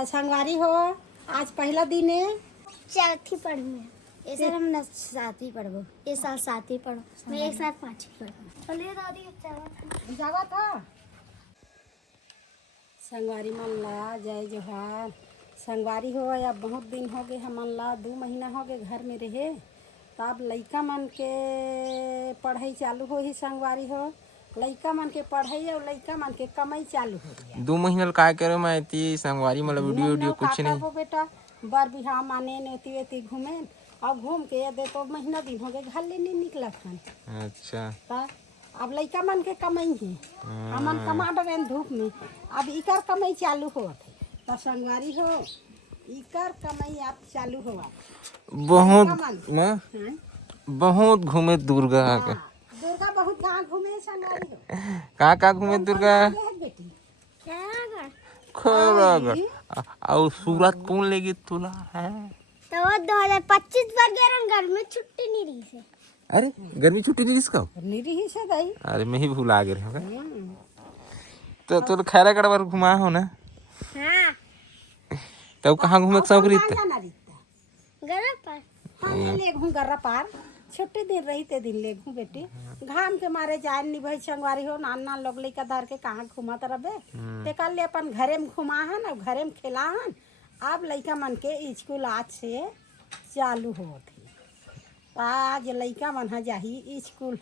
तो संगवारी हो आज पहला दिन है चौथी पढ़ू मैं ये साल हम सातवीं पढ़बो ये साल सातवीं पढ़ो मैं एक साल पांचवी पढ़बो चलिए दादी जावा था संगवारी मन ला जय जोहार। संगवारी हो अब बहुत दिन हो गए हमन ला 2 महीना हो गए घर में रहे तब लइका मन के पढ़ाई चालू हो ही संगवारी हो लइका मन के पढ़ाई और लइका मन के कमाई चालू हो गया 2 महीना का करे मैं इतनी संगवारी मतलब वीडियो कुछ नहीं वो बेटा बर बिहाव माने नेती वेती घूमे और घूम के दे तो महीना दिन हो गए घर ले नहीं निकला खान। अच्छा ता अब लइका मन के कमाई है हमन कमा डरे धूप में अब इकर कमाई चालू हो तो संगवारी हो इकर कमाई अब चालू हुआ बहुत घूमे दुर्गा का दुर्गा बहुत कहाँ घूमे संगवारी हो कहाँ घूमे दुर्गा बेटी खरागढ़ और सूरत कौन लेगी तुला है तो 2025 वगैरह गर्मी छुट्टी नहीं रही से अरे गर्मी छुट्टी नहीं इसका नहीं रही से गई अरे मैं ही भूला गया हूँ तो खैरागढ़ बार घुमा हो ना हाँ तब कहाँ घूमे शौक रीत गला पर हम ले घूम गर्रा पार छुट्टी दिन रही ते दिन ले घूम बेटी घाम के मारे जान नहीं भाई संगवारी हो नाना लोग लइका धर के कहाँ घुमात रहे ते कल ले अपन घरे में घुमाहन और घरे में खिलाहन। अब लइका मन के स्कूल आज से चालू होत है आज लइका मन हा जाही स्कूल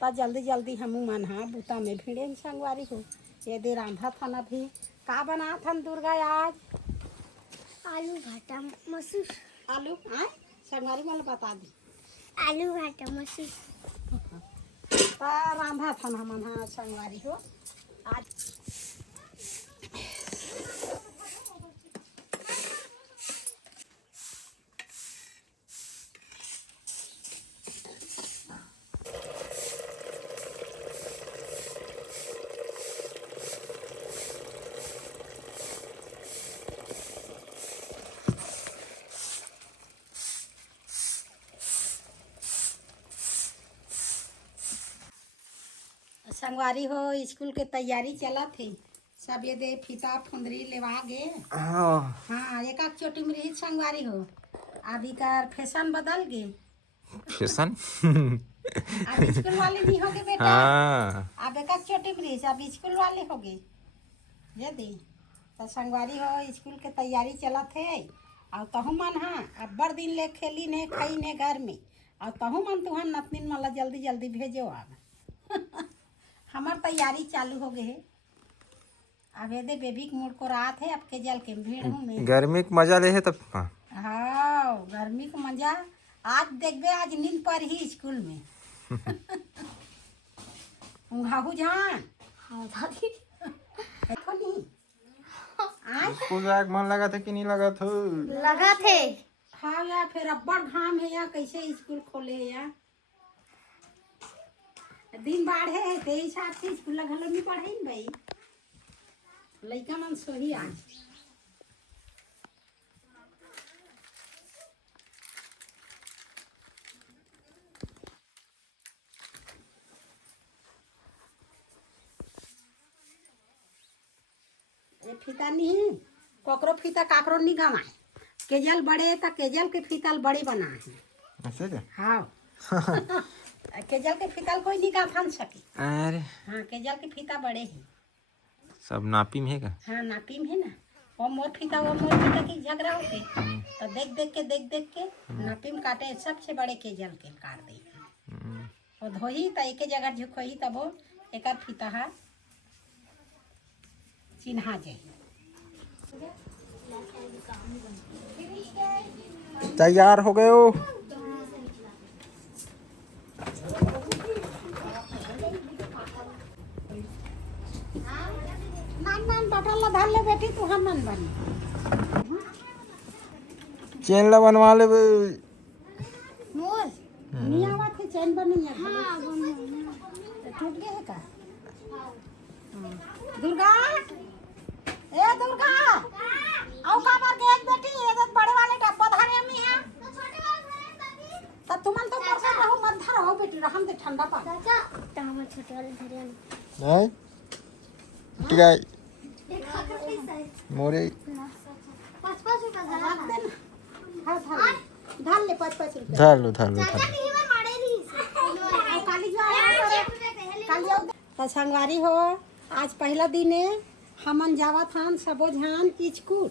तो जल्दी जल्दी हमू मन हा बूता में भिड़े संगवारी हो ये दे रांधा थाना भी का बना थन दुर्गा आज आलू भाटा मसूर आलू आए संगवारी मन बता दी आलू भाटा मसूर रांधा थाना मन हा संगवारी हो आज संगवारी हो स्कूल के तैयारी चला थे सब ये दे फीता फुंदरी लेवा गे हाँ एक चोटी में रही संगवारी हो अभी का फैशन बदल गे फैशन अब स्कूल वाले नहीं हो गए बेटा हाँ अब एक चोटी में रही अब स्कूल वाले हो गए ये दी तो संगवारी हो स्कूल के तैयारी चला थे और तहु मन हाँ अब बड़ दिन ले खेली ने खाई ने घर में और तहु मन तुहर नतनीन मला जल्दी जल्दी भेजो अब हमार तैयारी चालू हो गए है अब ये दे बेबी के मूड को रात है अब के जल के भीड़ हूँ मैं गर्मी का मजा ले है तब हाँ गर्मी का मजा आज देखबे आज नींद पर ही स्कूल में ऊँघाहू जान हाँ दादी देखो नहीं आज स्कूल जाके मन लगा था कि नहीं लगा था लगा थे हाँ यार फिर अब्बड़ घाम है या कैसे स्कूल खोले है यार दिन बाढ़े है ते हिसाब से स्कूल घलो नहीं पढ़े भाई लइका मन सोही आज ये फीता नहीं कोकरो फीता काकरो नहीं गवाए केजल बड़े तो केजल के फीता बड़े बना है ऐसे क्या हाँ केजल के फीता कोई नहीं गाथन सके अरे हाँ केजल के फीता बड़े हैं सब नापी में है का हाँ नापी में है ना वो मोर फीता की झगड़ा होते तो देख देख के नापी में काटे सबसे बड़े केजल के काट दे वो धोही तो एक जगह झुकोही तब वो एक फीता है चिन्हा जाए तैयार हो गए हो नान बटल धर ले बेटी तू हम मन बनी चेन ला बनवा ले मोर नहीं आवा थे चैन बनी है हाँ टूट गए है का दुर्गा ए दुर्गा आओ का बार के एक बेटी ये बड़े वाले डब्बा धरे में है तब तुमन तो मोर से रहो मत धरो बेटी रहम दे ठंडा पा चाचा तामा छोटे वाले धरे नहीं ठीक है मोरे हाँ धार ले 5-5 रुपया धर लो धर लो चाचा धर लो। नहीं मैं मारे दी और काली जो काली तो संगवारी हो आज पहला दिन है हमन जावत हन सबो झन स्कूल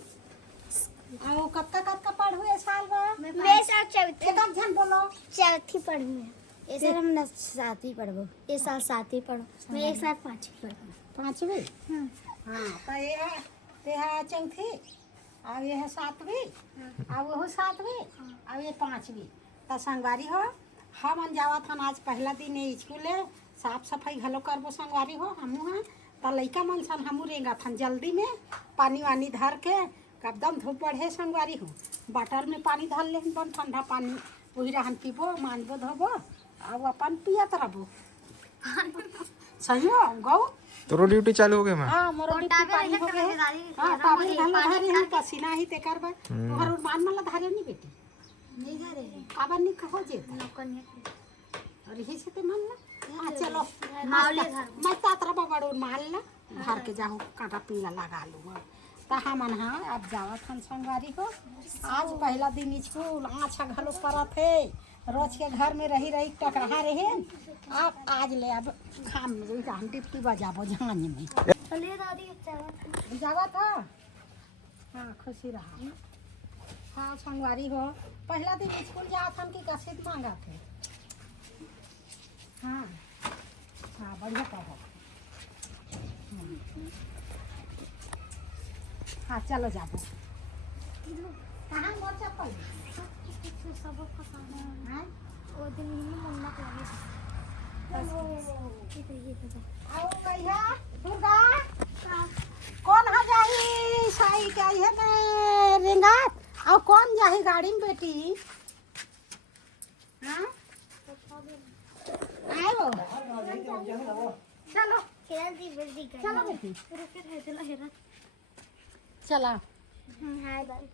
आओ कत्का पढ़ हुए साल बा मैं साल चौथी एक झन बोलो चौथी पढ़ू मैं ये साल हम सातवीं पढ़बो ये साल सातवीं पढ़ो मैं एक साल पांचवी पढ़बो 5वीं हाँ तो ये है चौथी और ये है 7वीं और वो 7वीं और ये 5वीं तो संगवारी हो हम जावत हन आज पहला दिन है स्कूल है साफ सफाई घलो करबो संगवारी हो हमू हाँ तो लइका मन सन हमू रेंगत हन जल्दी में पानी वानी धर के एकदम धूप बढ़े संगवारी हो बॉटल में पानी धर ले बन ठंडा पानी वही रहन पीबो मानबो धोबो और अपन पियत रहबो सही हो गौ तोरो ड्यूटी चालू हो गया मैं हाँ मोर ड्यूटी पानी हो गए हाँ टावर घालो धारे हम पसीना ही ते करबा तोहर उड़मान मला धारे नहीं बेटी नहीं जा रहे आबर नहीं कहो जे नौकर नहीं और यही से ते मन ला हाँ चलो मावले घर मैं तातरा बबड़ माल ला घर के जाओ कांटा पीला लगा लूँ तो हमन हाँ अब जावत हम संगवारी को आज पहला दिन स्कूल आछा घलो परत है रोज के घर में रही रही टकरा रहे अब आज ले अब खाम में जान डिप्टी बजाबो झांझ में चलिए दादी चावल जावा था हाँ खुशी रहा हाँ संगवारी हो पहला दिन स्कूल जात हम की कसीद मांगा थे हाँ हाँ बढ़िया पढ़ो हाँ चलो जाबो कहाँ मोर चप्पल सब फसाना हाँ वो दिन ही मुन्ना लगे आओ भैया दुर्गा कौन हा जाही साई के है ना रेंगात और कौन जाही गाड़ी में बेटी हाँ आओ चलो खेल दी बल्दी चलो बेटी रुके रहे चला हेरा चला हाय बाय